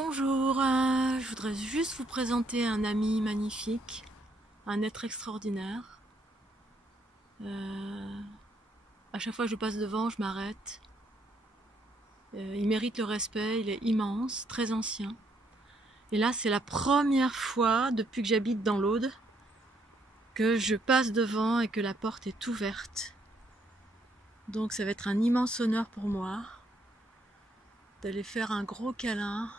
Bonjour, je voudrais juste vous présenter un ami magnifique, un être extraordinaire. À chaque fois que je passe devant, je m'arrête. Il mérite le respect, il est immense, très ancien. Et là, c'est la première fois depuis que j'habite dans l'Aude que je passe devant et que la porte est ouverte. Donc ça va être un immense honneur pour moi d'aller faire un gros câlin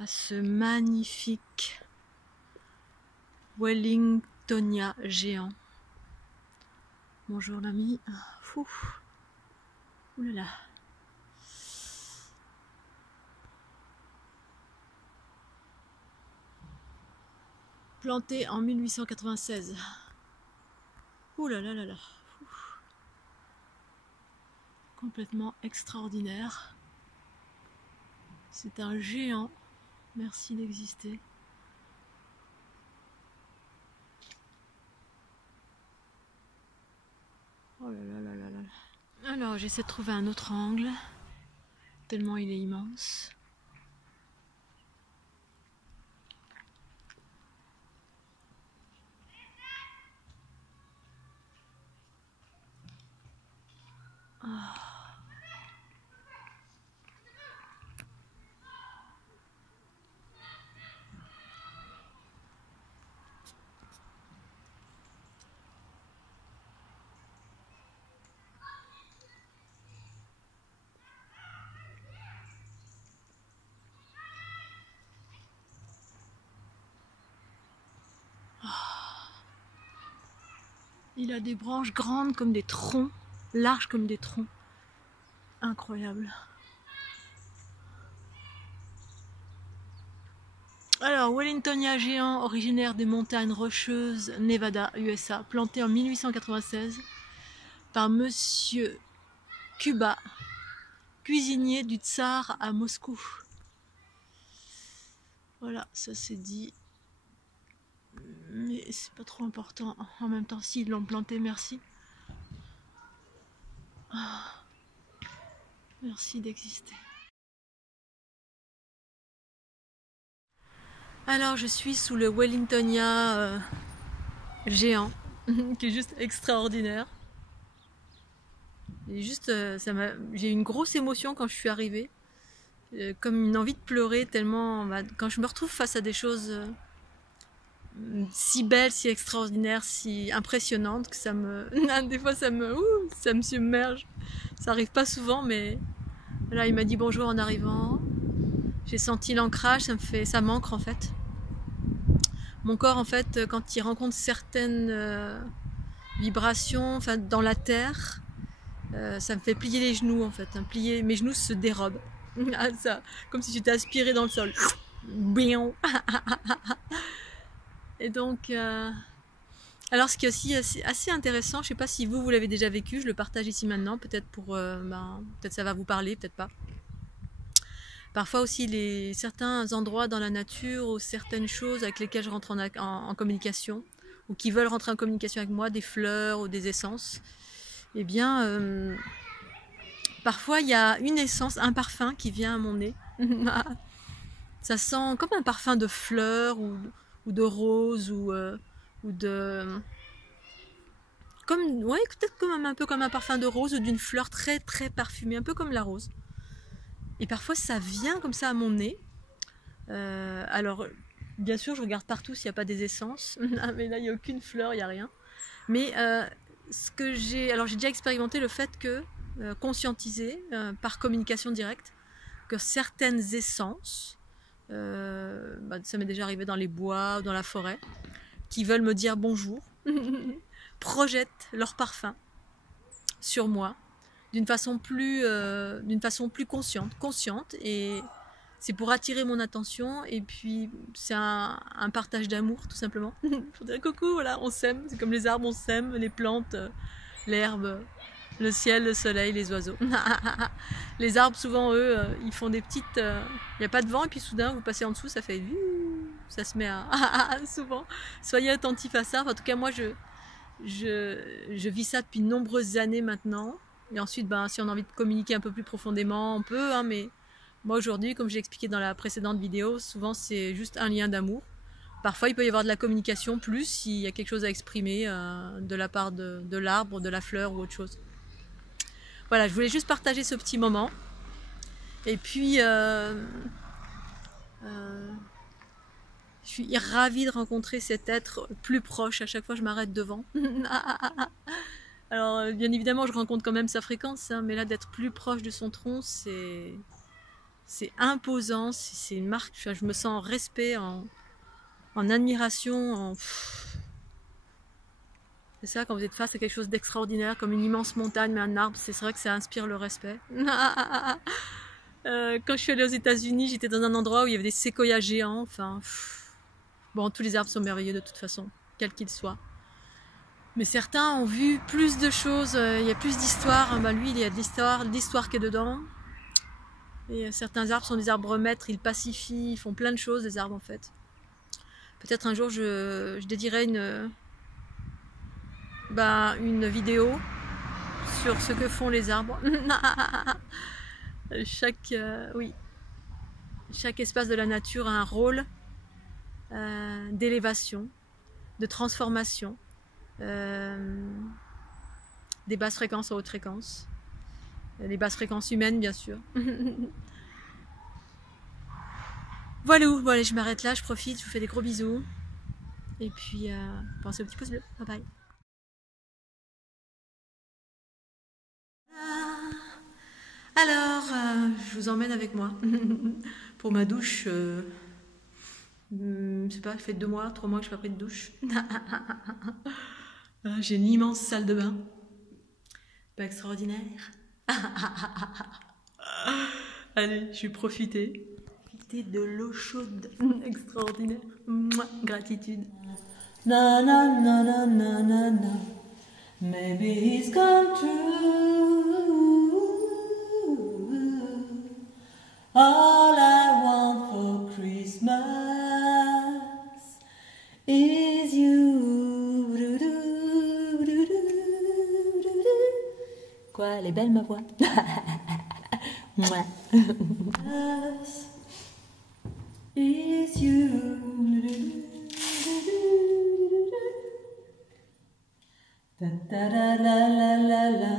à ce magnifique Wellingtonia géant. Bonjour l'ami. Ouh là là. Planté en 1896. Ouh là là là là. Complètement extraordinaire. C'est un géant. Merci d'exister. Oh là là là là là. Alors j'essaie de trouver un autre angle, tellement il est immense. Ah. Il a des branches grandes comme des troncs, larges comme des troncs. Incroyable. Alors, Wellingtonia géant, originaire des montagnes rocheuses Nevada, USA, planté en 1896 par Monsieur Kuba, cuisinier du Tsar à Moscou. Voilà, ça c'est dit. Mais c'est pas trop important. En même temps, s'ils l'ont planté, merci. Merci d'exister. Alors, je suis sous le Wellingtonia géant, qui est juste extraordinaire. Et juste, j'ai eu une grosse émotion quand je suis arrivée, comme une envie de pleurer tellement, quand je me retrouve face à des choses si belles, si extraordinaires, si impressionnantes que ça me, des fois ça me submerge. Ça arrive pas souvent, mais là il m'a dit bonjour en arrivant. J'ai senti l'ancrage, ça m'ancre en fait. Mon corps en fait, quand il rencontre certaines vibrations, enfin dans la terre. Ça me fait plier les genoux en fait, mes genoux se dérobent, ça, comme si j'étais aspirée dans le sol. Et donc, alors ce qui est aussi assez intéressant, je sais pas si vous l'avez déjà vécu, je le partage ici maintenant, peut-être peut-être ça va vous parler, peut-être pas. Parfois aussi certains endroits dans la nature ou certaines choses avec lesquelles je rentre en communication ou qui veulent rentrer en communication avec moi, des fleurs ou des essences. Eh bien, parfois il y a une essence, un parfum qui vient à mon nez. Ça sent comme un parfum de fleurs ou de rose ou de... ouais, peut-être un peu comme un parfum de rose ou d'une fleur très très parfumée, un peu comme la rose. Et parfois ça vient comme ça à mon nez. Alors, bien sûr, je regarde partout s'il n'y a pas des essences. Mais là, il n'y a aucune fleur, il n'y a rien. Mais alors j'ai déjà expérimenté le fait que, conscientiser par communication directe, que certaines essences, ça m'est déjà arrivé dans les bois ou dans la forêt, qui veulent me dire bonjour, projettent leur parfum sur moi d'une façon plus consciente, et c'est pour attirer mon attention, et puis c'est un partage d'amour tout simplement. Pour dire coucou, voilà, on s'aime, c'est comme les arbres, on s'aime, les plantes, l'herbe, le ciel, le soleil, les oiseaux. Les arbres, souvent eux, ils font des petites, il n'y a pas de vent, et puis soudain vous passez en dessous, ça fait ça se met à souvent. Soyez attentifs à ça. En tout cas, moi je vis ça depuis de nombreuses années maintenant. Et ensuite, si on a envie de communiquer un peu plus profondément, on peut, hein, mais Moi aujourd'hui, comme j'ai expliqué dans la précédente vidéo, souvent c'est juste un lien d'amour. Parfois il peut y avoir de la communication plus s'il y a quelque chose à exprimer de la part de l'arbre, de la fleur ou autre chose. Voilà, je voulais juste partager ce petit moment. Et puis, je suis ravie de rencontrer cet être plus proche. À chaque fois, je m'arrête devant. Alors, bien évidemment, je rencontre quand même sa fréquence, hein, mais là, d'être plus proche de son tronc, c'est imposant. C'est une marque. Enfin, je me sens en respect, en admiration. C'est ça, quand vous êtes face à quelque chose d'extraordinaire, comme une immense montagne, mais un arbre, c'est vrai que ça inspire le respect. Quand je suis allée aux États-Unis, j'étais dans un endroit où il y avait des séquoias géants. Enfin, bon, tous les arbres sont merveilleux de toute façon, quels qu'ils soient. Mais certains ont vu plus de choses, il y a plus d'histoire. Ben, lui, il y a de l'histoire qui est dedans. Et certains arbres sont des arbres maîtres, ils pacifient, ils font plein de choses, les arbres en fait. Peut-être un jour, je dédierai une vidéo sur ce que font les arbres. Chaque espace de la nature a un rôle d'élévation, de transformation, des basses fréquences aux hautes fréquences, les basses fréquences humaines bien sûr. Voilà, bon, allez, je m'arrête là, je profite, je vous fais des gros bisous. Et puis, pensez au petit pouce bleu. Bye bye. Alors, je vous emmène avec moi pour ma douche. Je sais pas, ça fait 2 mois, 3 mois que je n'ai pas pris de douche. J'ai une immense salle de bain. Pas extraordinaire. Allez, je vais profiter. Profiter de l'eau chaude. Extraordinaire. Mouah, gratitude. Na na na na na na na. Maybe he's come true. All I want for Christmas is you. Quoi, elle est belle ma voix. Moi. Is you. Da da da la la la la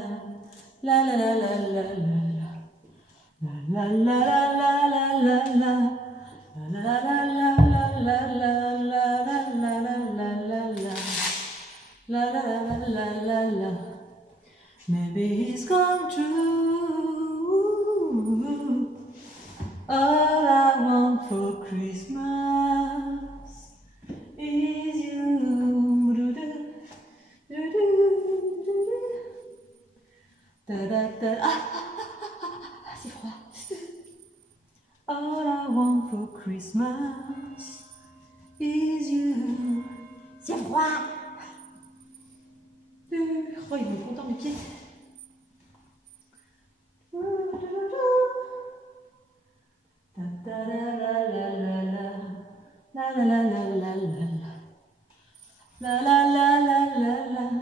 la la la la la la. La la la la la la la la la la la la la la la la. Maybe he's come true. All I want for Christmas is you. Da da da. C'est froid. All I want for Christmas is you. C'est froid. Oh, il est content mes pieds. Da da la la la la la la la la la la la la la la la.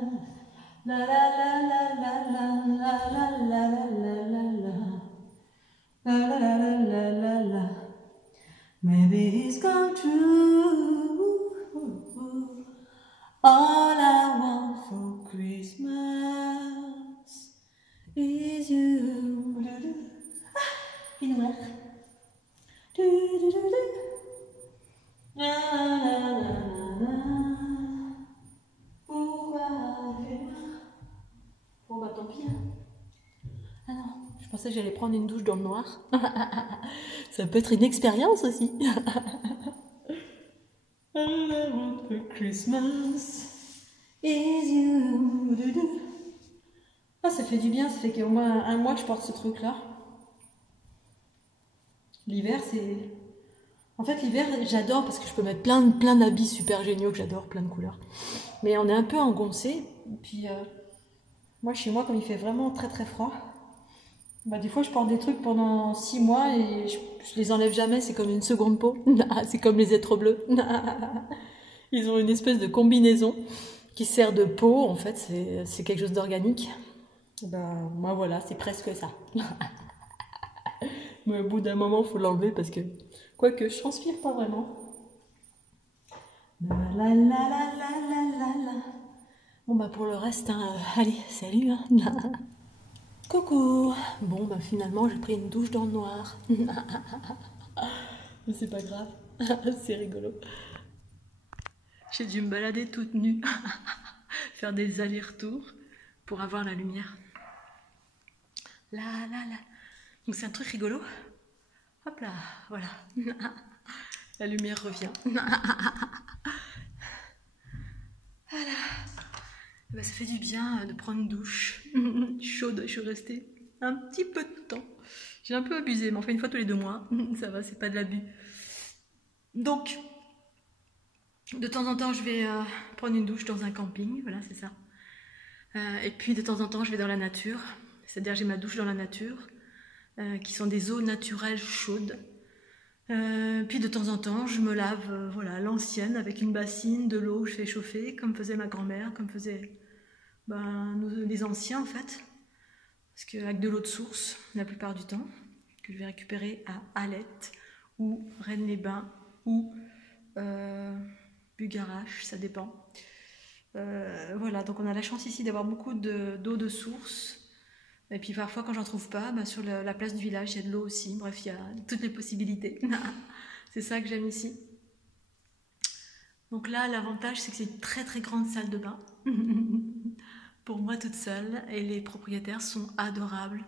La la la la la la la la la la la la la la la la la la. Maybe he's come true. All I want for Christmas is you. Il est noir. Bon bah tant pis. Ah non, je pensais que j'allais prendre une douche dans le noir. Ça peut être une expérience aussi. All I want for Christmas is you. Ah, ça fait du bien, ça fait qu'au moins 1 mois que je porte ce truc là. L'hiver c'est... En fait l'hiver j'adore parce que je peux mettre plein d'habits super géniaux que j'adore, plein de couleurs. Mais on est un peu engoncé. Puis moi chez moi comme il fait vraiment très très froid, bah, des fois je porte des trucs pendant 6 mois et je les enlève jamais, c'est comme une seconde peau. C'est comme les êtres bleus. Ils ont une espèce de combinaison qui sert de peau, en fait c'est quelque chose d'organique. Bah, moi voilà, c'est presque ça. Mais au bout d'un moment, il faut l'enlever parce que, quoique, je transpire pas vraiment. La la la la la la la la. Bon bah pour le reste, hein, allez, salut hein. Coucou. Bon bah finalement j'ai pris une douche dans le noir. Mais c'est pas grave, c'est rigolo. J'ai dû me balader toute nue, faire des allers-retours pour avoir la lumière. Là, là, là. Donc c'est un truc rigolo. Hop là, voilà. La lumière revient. Voilà. Ben, ça fait du bien de prendre une douche chaude. Je suis restée un petit peu de temps. J'ai un peu abusé, mais enfin une fois tous les 2 mois. Ça va, c'est pas de l'abus. Donc, de temps en temps, je vais prendre une douche dans un camping. Voilà, c'est ça. Et puis de temps en temps, je vais dans la nature. C'est-à-dire, j'ai ma douche dans la nature, qui sont des eaux naturelles chaudes. Puis de temps en temps, je me lave voilà, l'ancienne avec une bassine, de l'eau que je fais chauffer, comme faisait ma grand-mère, comme faisaient les anciens en fait. Parce qu'avec de l'eau de source, la plupart du temps, que je vais récupérer à Alette ou Rennes-les-Bains ou Bugarache, ça dépend. Voilà, donc on a la chance ici d'avoir beaucoup d'eau de source. Et puis parfois, quand j'en trouve pas, sur la place du village, il y a de l'eau aussi. Bref, il y a toutes les possibilités. C'est ça que j'aime ici. Donc là, l'avantage, c'est que c'est une très très grande salle de bain. Pour moi toute seule. Et les propriétaires sont adorables.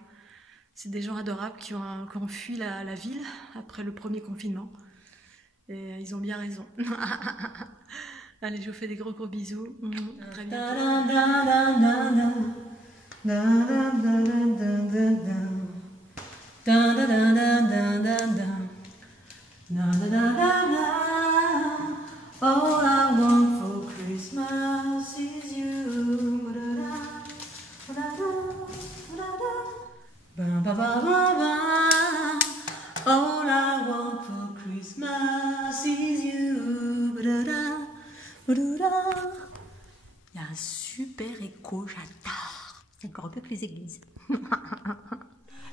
C'est des gens adorables qui ont fui la ville après le premier confinement. Et ils ont bien raison. Allez, je vous fais des gros bisous. Très bientôt. All I want for Christmas is you. All I want for Christmas is you. Il y a un super écho, j'adore. C'est encore un peu que les églises.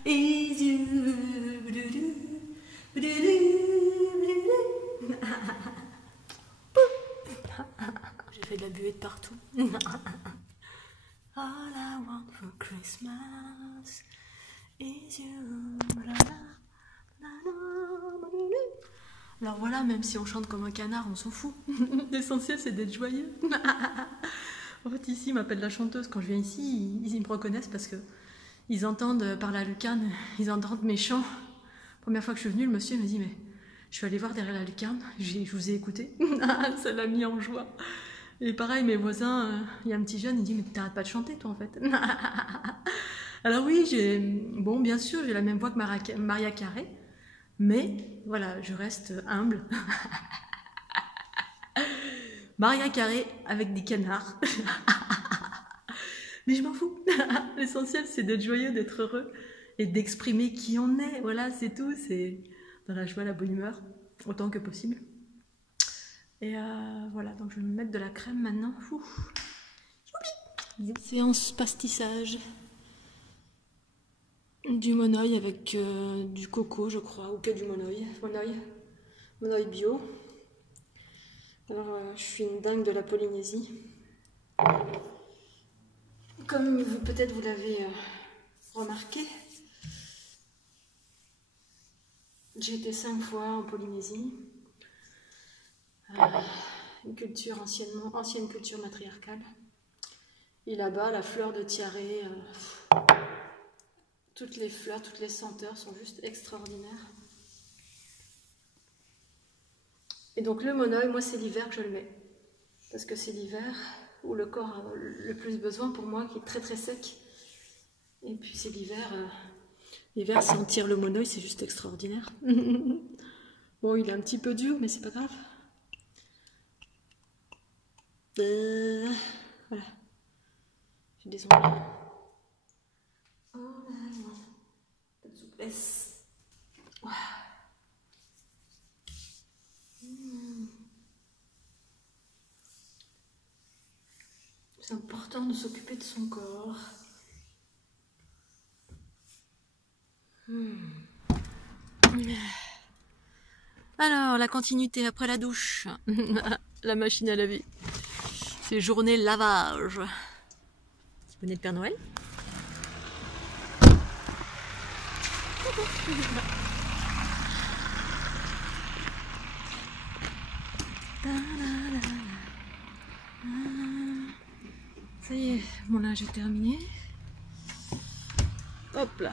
Is you. J'ai fait de la buée de partout. All I want for Christmas is you. Alors voilà, même si on chante comme un canard, on s'en fout. L'essentiel, c'est d'être joyeux. En fait, ici, ils m'appellent la chanteuse. Quand je viens ici, ils me reconnaissent parce que ils entendent par la lucarne, ils entendent mes chants. Première fois que je suis venue, le monsieur me dit, mais je suis allée voir derrière la lucarne, je vous ai écouté. Ça l'a mis en joie. Et pareil, mes voisins, il y a un petit jeune, il dit, mais t'arrêtes pas de chanter, toi, en fait. Alors oui, bon, bien sûr, j'ai la même voix que Maria Carré, mais voilà, je reste humble. Maria Carré avec des canards. Mais je m'en fous. L'essentiel, c'est d'être joyeux, d'être heureux et d'exprimer qui on est. Voilà, c'est tout. C'est dans la joie, la bonne humeur, autant que possible. Et voilà, donc je vais me mettre de la crème maintenant. Séance pastissage. Du monoeil avec du coco, je crois, ou que du monoeil. Monoeil bio. Alors, je suis une dingue de la Polynésie. Comme peut-être vous l'avez remarqué, j'ai été 5 fois en Polynésie. Une culture ancienne culture matriarcale. Et là-bas, la fleur de tiaré, toutes les fleurs, toutes les senteurs sont juste extraordinaires. Et donc le monoeil, moi c'est l'hiver que je le mets. Parce que c'est l'hiver où le corps a le plus besoin pour moi, qui est très très sec. Et puis c'est l'hiver, l'hiver sentir le monoeil, c'est juste extraordinaire. Bon, il est un petit peu dur, mais c'est pas grave. Voilà. J'ai des ongles. Oh là là. Pas de souplesse. Wow. C'est important de s'occuper de son corps. Alors, la continuité après la douche. La machine à laver. C'est journée lavage. Petit bonnet de Père Noël. Ça y est, mon linge est terminé. Hop là.